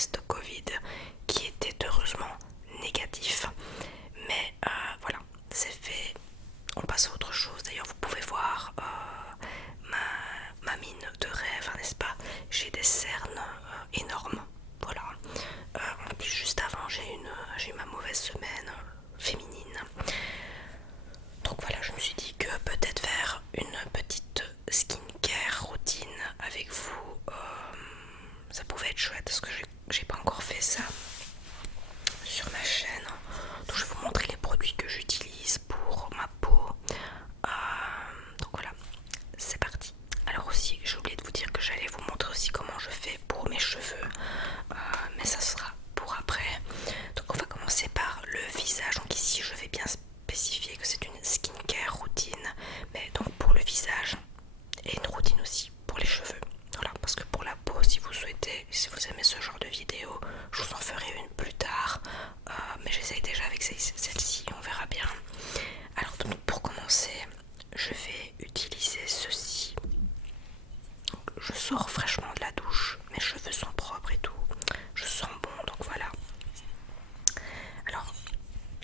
test Covid qui était heureusement négatif. Mais voilà, c'est fait. On passe à autre chose. D'ailleurs, vous pouvez voir ma mine de rêve, n'est-ce pas? J'ai des cernes énormes. Voilà. En plus, juste avant, j'ai eu ma mauvaise semaine féminine. Donc voilà, je me suis dit que peut-être faire une petite skincare routine avec vous, ça pouvait être chouette parce que j'ai pas encore fait ça sur ma chaîne. Donc je vais vous montrer les produits que j'utilise pour ma peau. Donc voilà, c'est parti. Alors aussi, j'ai oublié de vous dire que j'allais vous montrer aussi comment je fais pour mes cheveux, mais ça sera pour après. Donc on va commencer par le visage. Donc ici, je vais bien spécifier que c'est une skincare routine, mais donc pour le visage et une routine aussi pour les cheveux. Voilà, parce que pour la peau, si vous souhaitez, si vous aimez ce genre de vidéo, je vous en ferai une plus tard. Mais j'essaye déjà avec celle-ci, on verra bien. Alors donc pour commencer, je vais utiliser ceci. Donc, je sors fraîchement de la douche, mes cheveux sont propres et tout. Je sens bon, donc voilà. Alors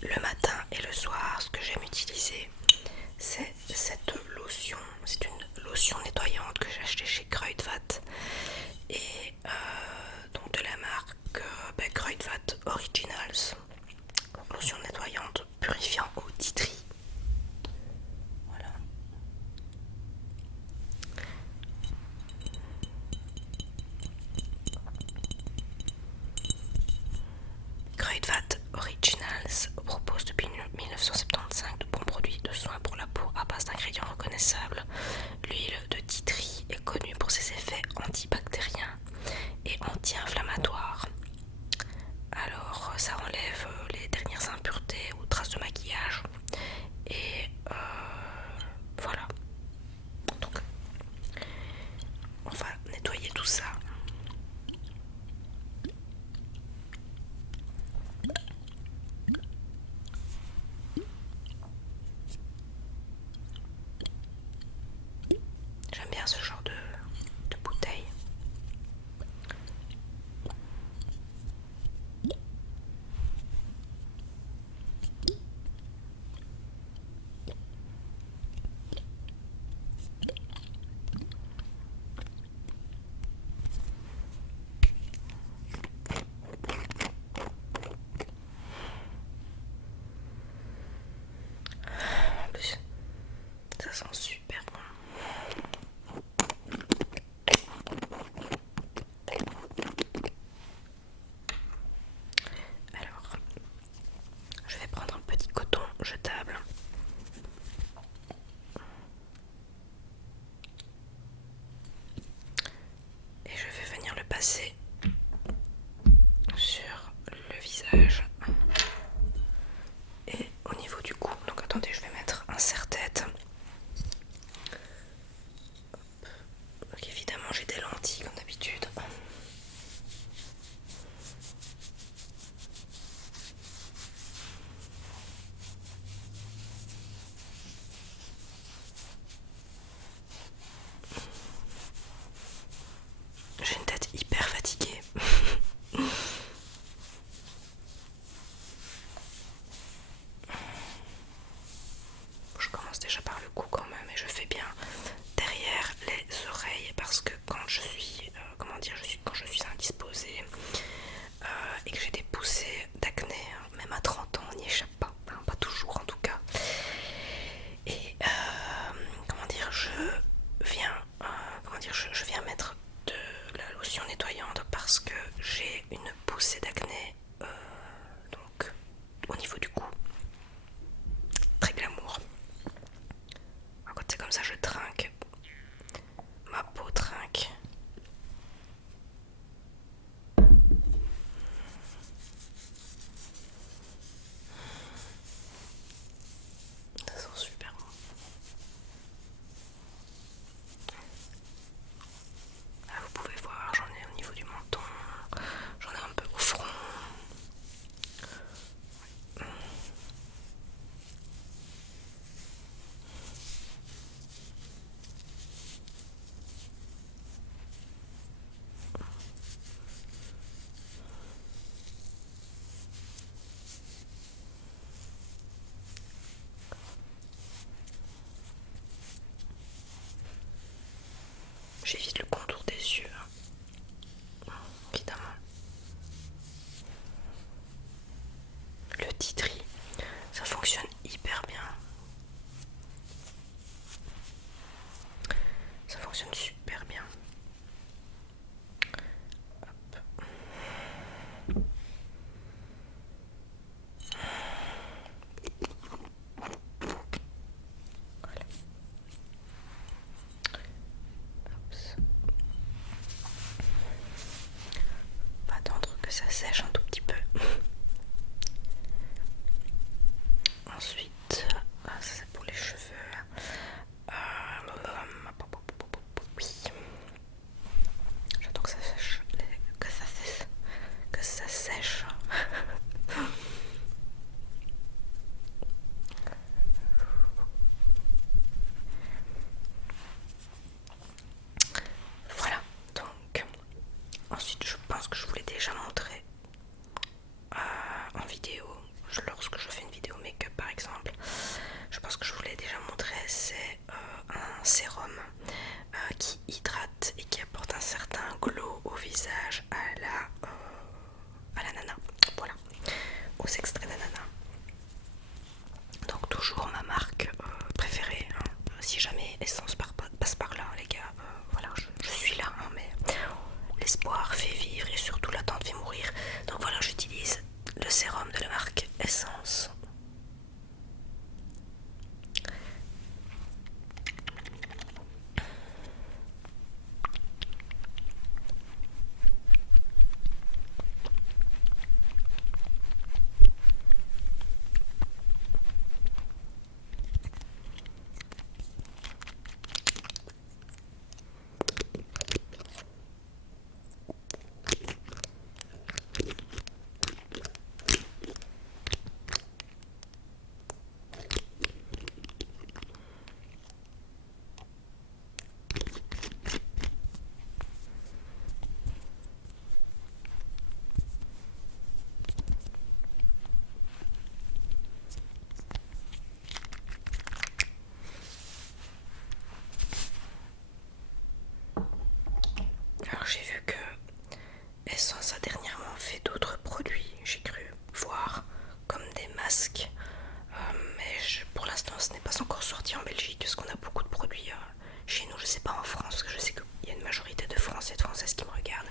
le matin et le soir, ce que j'aime utiliser, c'est cette lotion. C'est une lotion nettoyante que j'ai achetée chez Kruidvat et donc de la marque Kruidvat Originals. Donc, lotion nettoyante purifiant eau tea tree. Voilà. Kruidvat Originals propose depuis 1975 de bons produits de soins pour la peau à base d'ingrédients reconnaissables. L'huile de tea tree est connue pour ses effets antibactériens et anti-inflammatoires. Alors ça enlève les dernières impuretés ou traces de maquillage et voilà. Donc on va nettoyer tout ça. J'aime bien ce genre de bouteille. En plus, ça sent super bon. Alors, je vais prendre un petit coton jetable. Et je vais venir le passer sur le visage et au niveau du cou. Donc attendez, je vais mettre un serre-tête. Donc évidemment j'ai des lentilles comme d'habitude. J'ai une tête hyper fatiguée. J'évite le contour des yeux, évidemment. Le tea tree, ça fonctionne hyper bien. Ça fonctionne super bien. Hop. Voilà. Hop. On va attendre que ça sèche un tout petit peu. Ensuite, ça c'est pour les cheveux. Oui. J'attends que ça sèche. Que ça sèche. Voilà, donc ensuite je pense que je vous l'ai déjà montré en vidéo, lorsque je fais une vidéo make-up par exemple. Je pense que je vous l'ai déjà montré, c'est un sérum qui hydrate et qui apporte un certain glow au visage à l'ananas, voilà, aux extraits d'ananas. Donc toujours ma marque préférée, hein. Si jamais Essence passe par là les gars, voilà, je suis là, hein, mais l'espoir fait vivre et surtout l'attente fait mourir. Donc voilà, j'utilise le sérum de la marque Essence. Alors j'ai vu que Essence a dernièrement fait d'autres produits, j'ai cru voir, comme des masques, mais pour l'instant ce n'est pas encore sorti en Belgique parce qu'on a beaucoup de produits chez nous, je sais pas en France, parce que je sais qu'il y a une majorité de Français et de Françaises qui me regardent.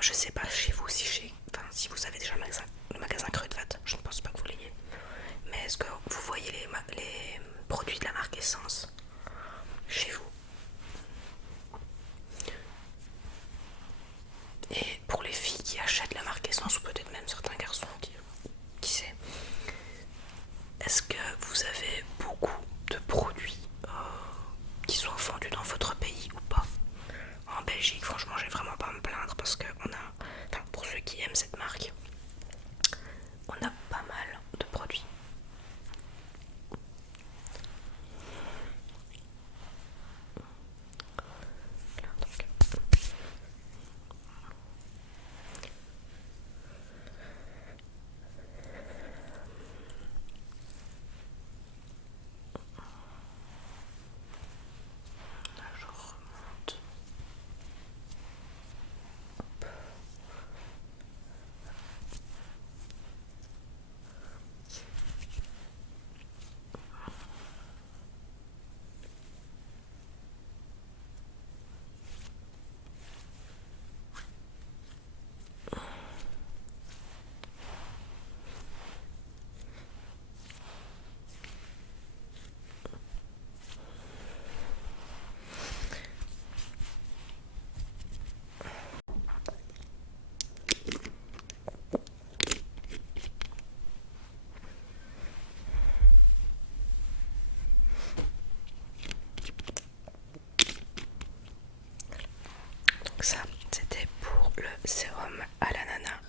Je sais pas chez vous si vous avez déjà le magasin Creux de Vat, je ne pense pas que vous l'ayez. Mais est-ce que vous voyez les produits de la marque Essence chez vous? Et pour les filles qui achètent la marque Essence, ou peut-être même certains garçons, qui sait, est-ce que vous avez beaucoup de produits qui sont vendus dans votre pays ou pas? En Belgique, franchement, j'ai vraiment pas à me plaindre parce que pour ceux qui aiment cette marque, on a pas mal de produits. Là, donc. Là, je remonte. Hop. Donc ça, c'était pour le sérum à l'ananas.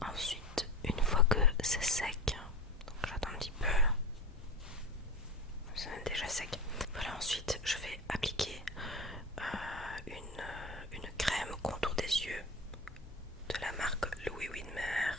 Ensuite, une fois que c'est sec, donc j'attends un petit peu, c'est déjà sec. Voilà, ensuite je vais appliquer une crème contour des yeux de la marque Louis Winmer.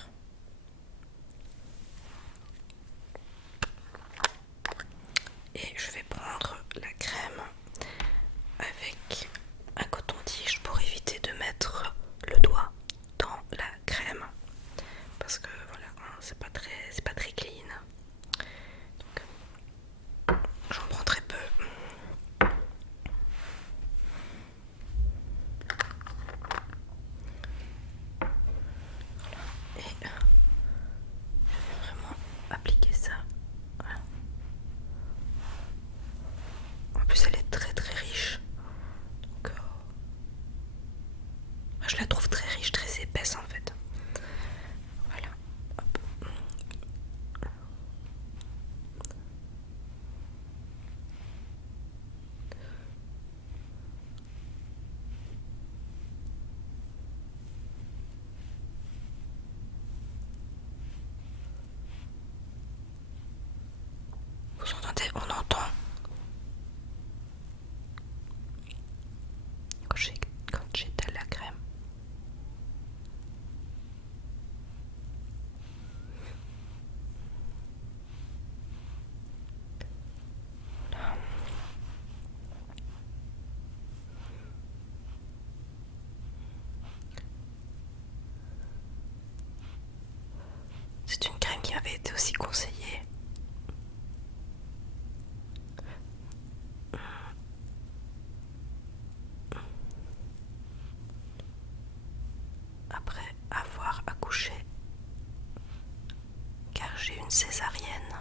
j'ai eu une césarienne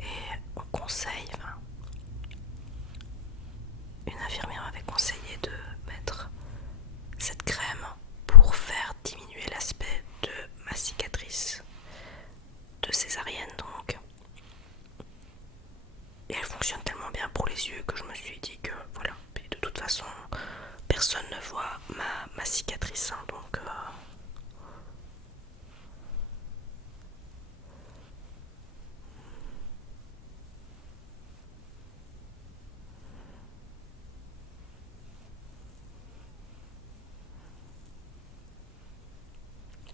et on conseille, enfin, une infirmière m'avait conseillé de mettre cette crème pour faire diminuer l'aspect de ma cicatrice de césarienne donc. Et elle fonctionne tellement bien pour les yeux que je me suis dit que voilà, et de toute façon personne ne voit ma cicatrice, hein, donc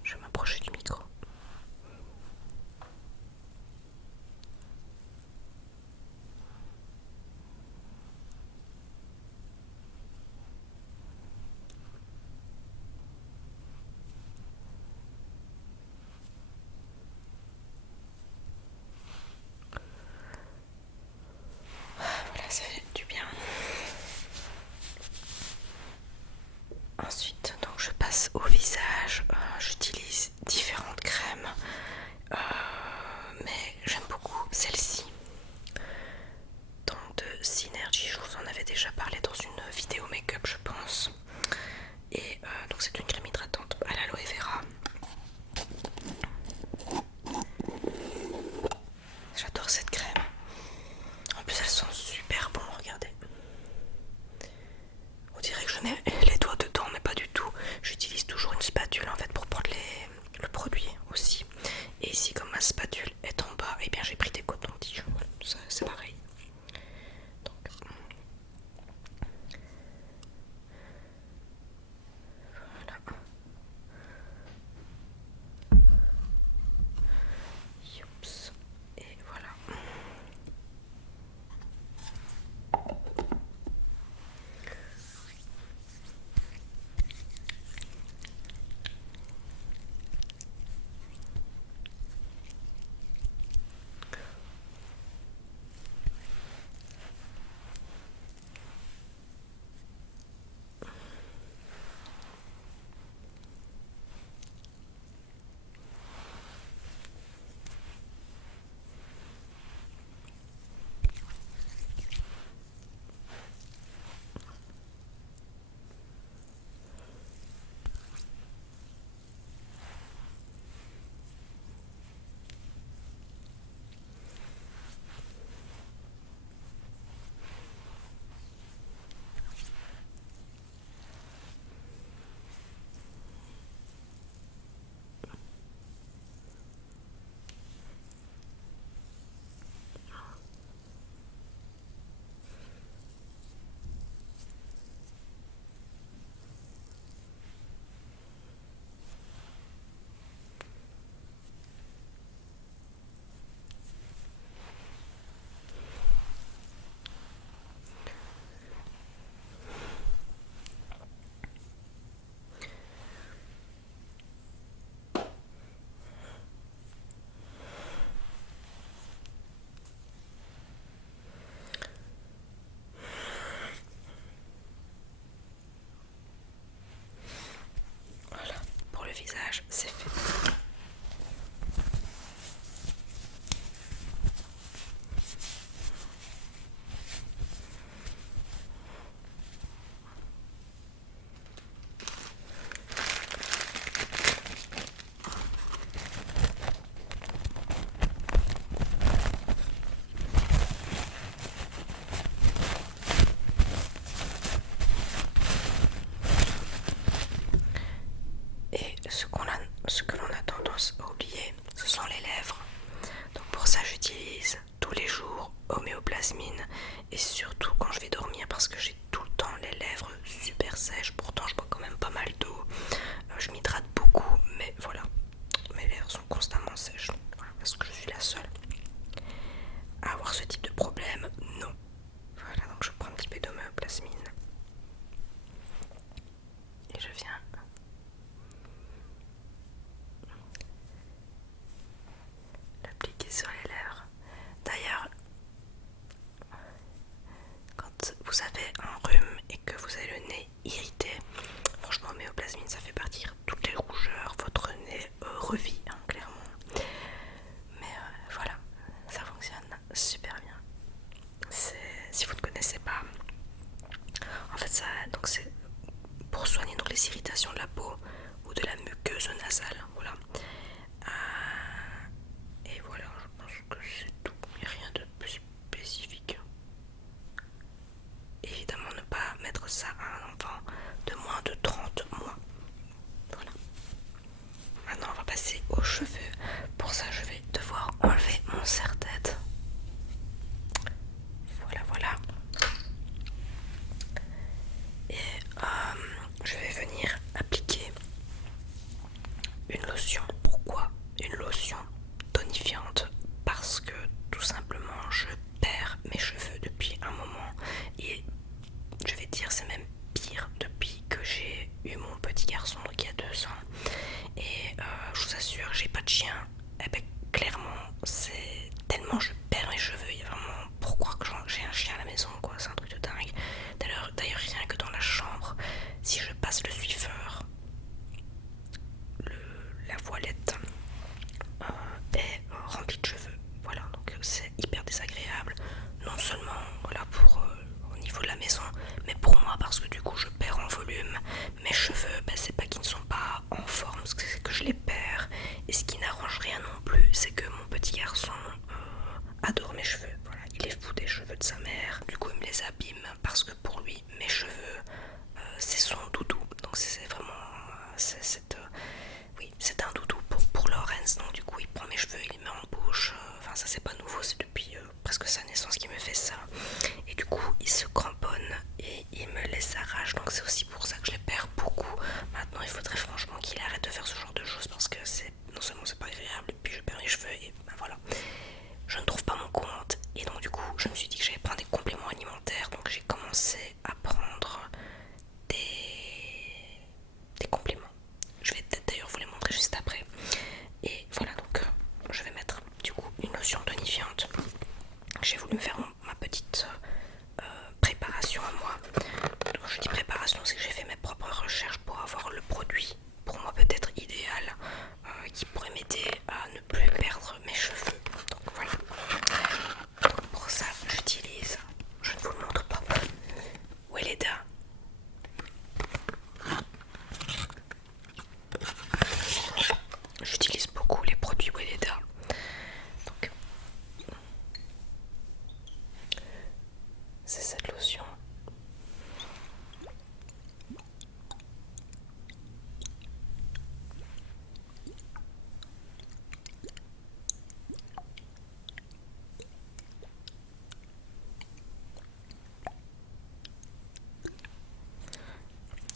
je vais m'approcher du micro. Voilà, ça fait du bien. Ensuite, donc je passe au visage. J'utilise différentes crèmes, mais j'aime beaucoup celle-ci. Donc de Synergy, je vous en avais déjà parlé dans une vidéo make-up, je pense. Et donc c'est une crème hydratante à l'aloe vera. J'adore cette crème. En plus, elle sent super bon, regardez. On dirait que je mets les doigts dedans, mais pas du tout. J'utilise toujours une spatule en fait pour prendre le produit aussi. Et ici, comme ma spatule est en bas, et bien j'ai pris des cotons-tiges. Voilà, c'est pareil. Donc, voilà. Youps. Et voilà. Voilà, pour le visage, c'est fait. Et ce que l'on a tendance à oublier, ce sont les lèvres. Donc pour ça, j'utilise tous les jours homéoplasmine et surtout quand je vais dormir parce que j'ai tout le temps les lèvres super sèches. Pourtant, je bois quand même pas mal d'eau. Je m'hydrate beaucoup, mais voilà, mes lèvres sont constamment sèches. Voilà, parce que je suis la seule à avoir ce type de problème. Non. Voilà, donc je prends un petit peu d'homéoplasmine et je viens l'appliquer sur les lèvres. D'ailleurs, quand vous avez un rhume et que vous avez le nez irrité, franchement, homéoplasmine, ça fait partir toutes les rougeurs, votre nez revit, hein. ça, donc c'est pour soigner donc les irritations de la peau ou de la muqueuse nasale. Voilà. Et voilà, je pense que c'est tout. Il n'y a rien de plus spécifique. Évidemment, ne pas mettre ça à un enfant de moins de 30 mois. Voilà. Maintenant, on va passer aux cheveux. Pour ça, je vais devoir enlever mon serre-tête. Voilà, voilà. Et je vais venir appliquer une lotion. Pourquoi une lotion tonifiante? Parce que tout simplement, je perds mes cheveux depuis un moment. Et je vais dire, c'est même pire depuis que j'ai eu mon petit garçon, donc il y a 2 ans. Et je vous assure, j'ai pas de chien. Et ben, clairement, c'est tellement je perds mes cheveux. Il y a vraiment pourquoi que j'ai un chien à la maison, quoi. C'est un truc de dingue. D'ailleurs, rien que dans la chambre, si je passe le suiveur, la voilette est remplie de cheveux. Voilà, donc c'est hyper désagréable. Non seulement voilà pour au niveau de la maison, mais pour moi parce que du coup je perds en volume. Mes cheveux, ben, c'est pas qu'ils ne sont pas en forme, c'est que je les perds. Et ce qui n'arrange rien non plus, c'est que mon petit garçon adore mes cheveux. Voilà, il est fou des cheveux de sa mère. Du coup il me les abîme parce que pour lui mes cheveux c'est son doudou. Donc c'est vraiment oui, c'est un doudou pour Lawrence. Donc du coup il prend mes cheveux, il les met en bouche. Enfin ça c'est pas nouveau, c'est depuis presque sa naissance qu'il me fait ça. Et du coup il se cramponne et il me les arrache. Donc c'est aussi pour ça que je les perds beaucoup. Maintenant il faudrait franchement qu'il arrête de faire ce genre de choses parce que c'est non seulement c'est pas agréable, et puis je perds mes cheveux et ben voilà. Je ne trouve pas mon compte et donc du coup je me suis dit que j'allais prendre des compléments alimentaires. Donc j'ai commencé à prendre des compléments. Je vais peut-être d'ailleurs vous les montrer juste après. Et voilà, donc je vais mettre du coup une lotion tonifiante. J'ai voulu me faire ma petite préparation à moi. Donc je dis préparation, c'est que j'ai fait mes propres recherches pour avoir le produit pour moi peut-être idéal qui pourrait m'aider à ne plus perdre mes cheveux. Donc voilà. Donc pour ça j'utilise, je ne vous le montre pas, Weleda. J'utilise beaucoup les produits Weleda. Donc c'est cette lotion.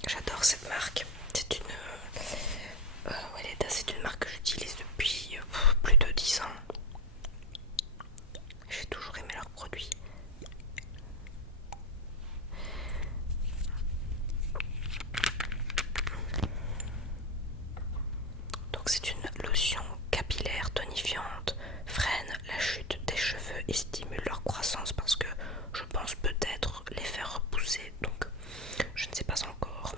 J'adore cette marque. C'est une Weleda, c'est une marque que j'utilise depuis plus de 10 ans. J'ai toujours aimé leurs produits. Donc c'est une lotion capillaire tonifiante, freine la chute des cheveux et stimule leur croissance parce que je pense peut-être les faire repousser. Donc je ne sais pas encore.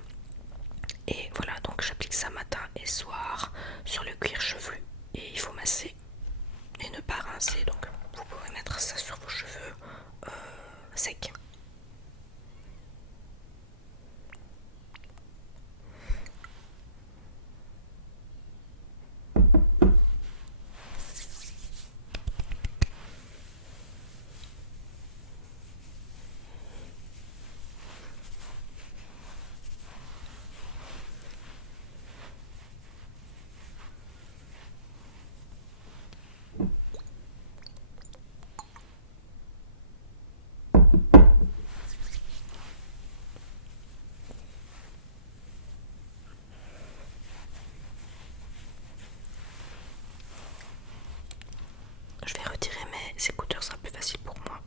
Et voilà, donc j'applique ça matin et soir sur le cuir chevelu et il faut masser et ne pas rincer. Donc vous pouvez mettre ça sur vos cheveux secs. Je vais retirer mes écouteurs, ce sera plus facile pour moi.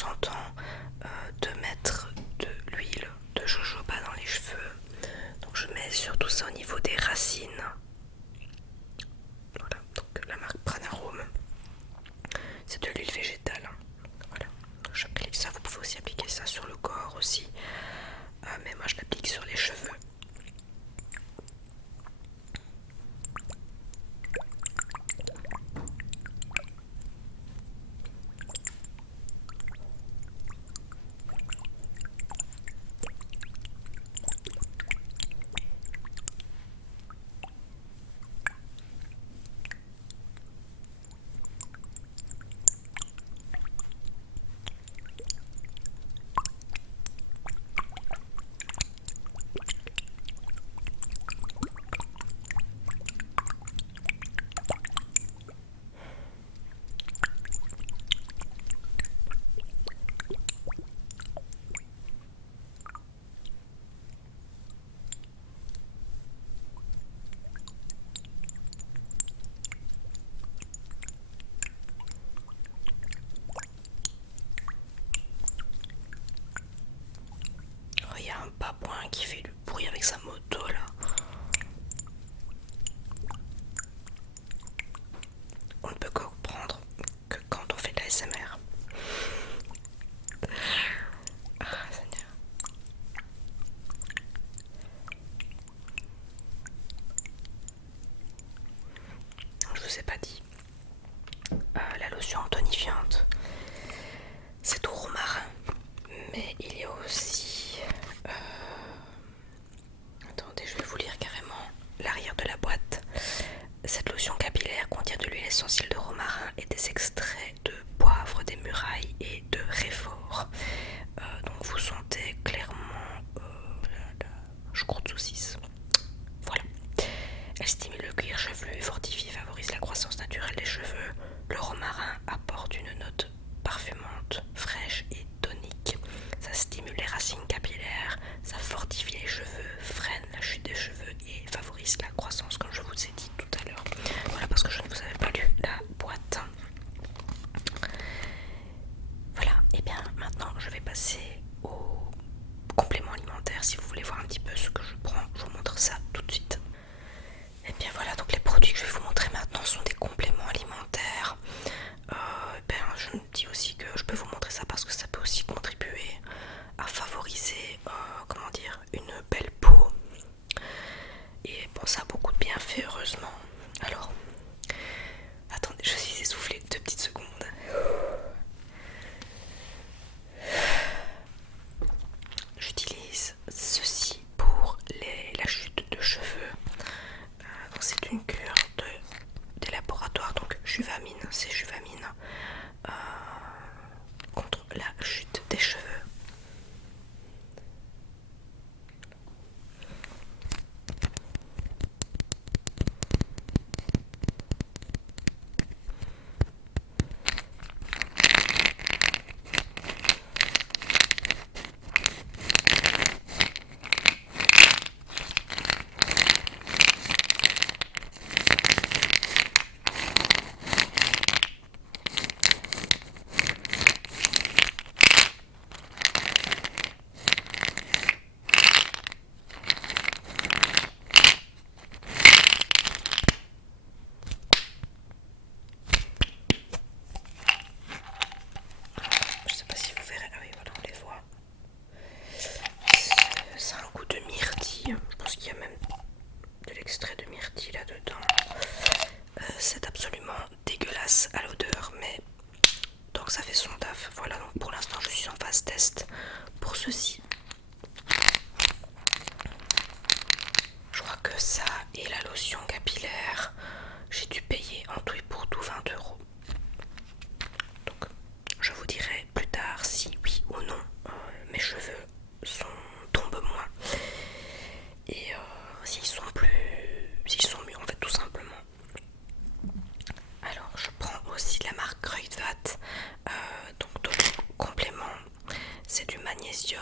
temps en temps de mettre de l'huile de jojoba dans les cheveux. Donc je mets surtout ça au niveau des racines. Voilà, donc la marque Pranarome, c'est de l'huile végétale. Voilà, j'applique ça. Vous pouvez aussi appliquer ça sur le corps aussi, mais moi je l'applique sur les cheveux. Il y a un babouin qui fait du bruit avec sa moto là. On ne peut comprendre que quand on fait de l'ASMR. Ah, Seigneur. Je vous ai pas dit. La lotion tonifiante, c'est au romarin. Mais il y a aussi... attendez, je vais vous lire carrément l'arrière de la boîte. Cette lotion capillaire contient de l'huile essentielle de romarin et des extraits de poivre des murailles et de réfort. Donc vous sentez clairement la choucroute saucisse. Voilà. Elle stimule le cuir chevelu, fortifie et favorise la croissance naturelle des cheveux. Le romarin apporte une note parfumante, fraîche et tonique. Ça stimule les racines capillaires, ça fortifie les cheveux, freine la chute des cheveux et favorise la croissance, comme je vous ai dit tout à l'heure. Voilà, parce que je ne vous avais pas lu la boîte. Voilà, et bien maintenant je vais passer au complément alimentaire. Si vous voulez voir un petit peu ce que je prends, je vous montre ça tout de suite. Et bien voilà, donc les produits que je vais vous montrer maintenant sont des compléments alimentaires. Je me dis aussi que je peux vous montrer ça parce que ça peut aussi contribuer à favoriser, comment dire, une belle peau. Et bon, ça a beaucoup de bienfaits, heureusement. Alors, attendez, je suis essoufflée, 2 petites secondes. J'utilise ceci pour la chute de cheveux. Donc c'est une cure des laboratoires, donc Juvamine, c'est Juvamine, contre la chute des cheveux. Je sais pas si vous verrez, ah oui voilà on les voit. C'est un goût de myrtille, je pense qu'il y a même de l'extrait de myrtille là-dedans. C'est absolument dégueulasse à l'odeur, mais donc ça fait son taf. Voilà, donc pour l'instant je suis en phase test pour ceci. Je crois que ça et la lotion capillaire, j'ai dû payer en tout et pour tout 20 €. Donc je vous dirai plus tard si oui ou non mes cheveux tombent moins et s'ils sont mieux en fait, tout simplement. Alors je prends aussi de la marque Kruidvat, donc d'autres compléments. C'est du magnésium,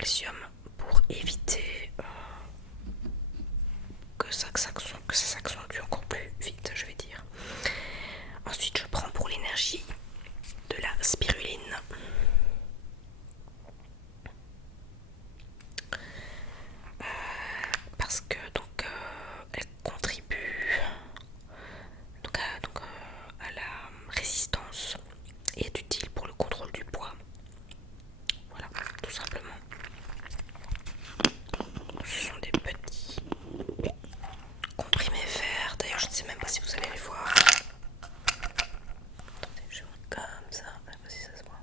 calcium pour éviter que ça s'accentue encore plus vite, je vais dire. Ensuite, je prends pour l'énergie de la spiruline. Parce que donc elle contribue à la résistance et est utile pour le contrôle du poids. Voilà, tout simplement. Ce sont des petits comprimés verts. D'ailleurs, je ne sais même pas si vous allez les voir. Attendez, je vais voir comme ça. Je sais pas si ça se voit.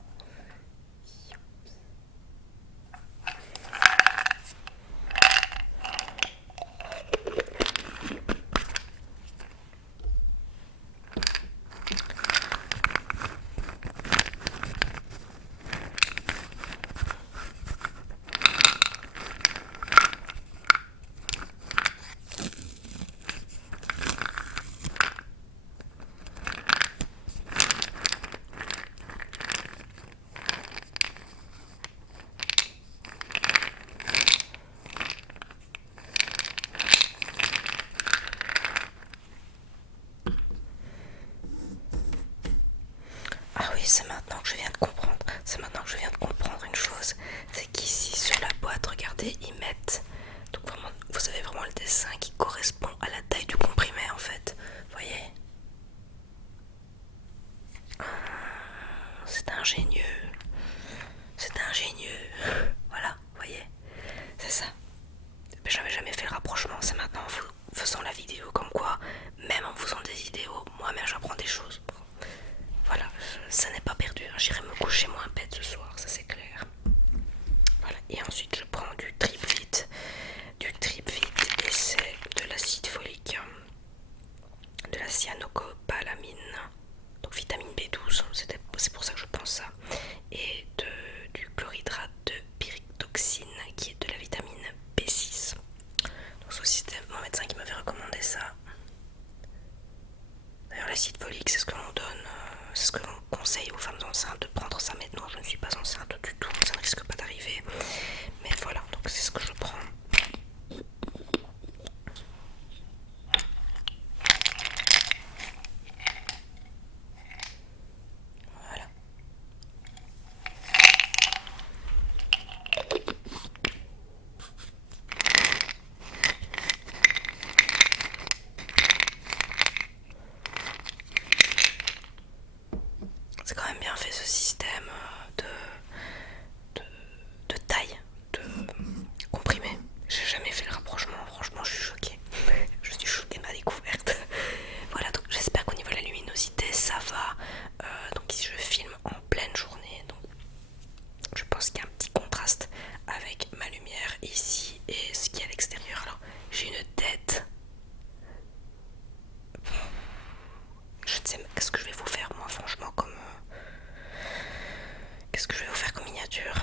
Ah oui, c'est maintenant que je viens de comprendre. C'est maintenant que je viens de comprendre une chose. C'est qu'ici sur la boîte, regardez, ils mettent. Donc vraiment, vous avez vraiment le dessin qui correspond à la taille du comprimé en fait. Vous voyez? C'est ingénieux. C'est ingénieux. Voilà, vous voyez? C'est ça. Mais j'avais jamais fait le rapprochement. C'est maintenant en vous faisant la vidéo comme quoi, même en faisant des vidéos, moi-même j'apprends des choses. Voilà, ça n'est pas perdu. J'irai me coucher moins bête ce soir, ça c'est clair. Voilà, et ensuite je prends du Tripvit. Du Tripvit, et c'est de l'acide folique, de la cyanocobalamine, donc vitamine B12, c'est pour ça que je pense ça, et du chlorhydrate de pyridoxine qui est de la vitamine B6. Donc ça aussi c'était mon médecin qui m'avait recommandé ça. D'ailleurs l'acide folique c'est ce que l'on donne, c'est ce que l'on conseille aux femmes enceintes de prendre ça. Maintenant je ne suis pas enceinte du tout, ça ne risque pas d'arriver, mais voilà, donc c'est ce que je prends. Voilà. C'est quand même bien fait ce système de taille, de comprimé. J'ai jamais fait le rapprochement, franchement je suis choquée. Je suis choquée de ma découverte. Voilà, donc j'espère qu'au niveau de la luminosité ça va. Donc ici je filme en pleine journée, donc je pense qu'il y a un petit contraste avec ma lumière ici et ce qui est à l'extérieur. Alors j'ai une tête. Je ne sais pas qu'est-ce que je vais vous faire moi franchement comme... Qu'est-ce que je vais vous faire comme miniature?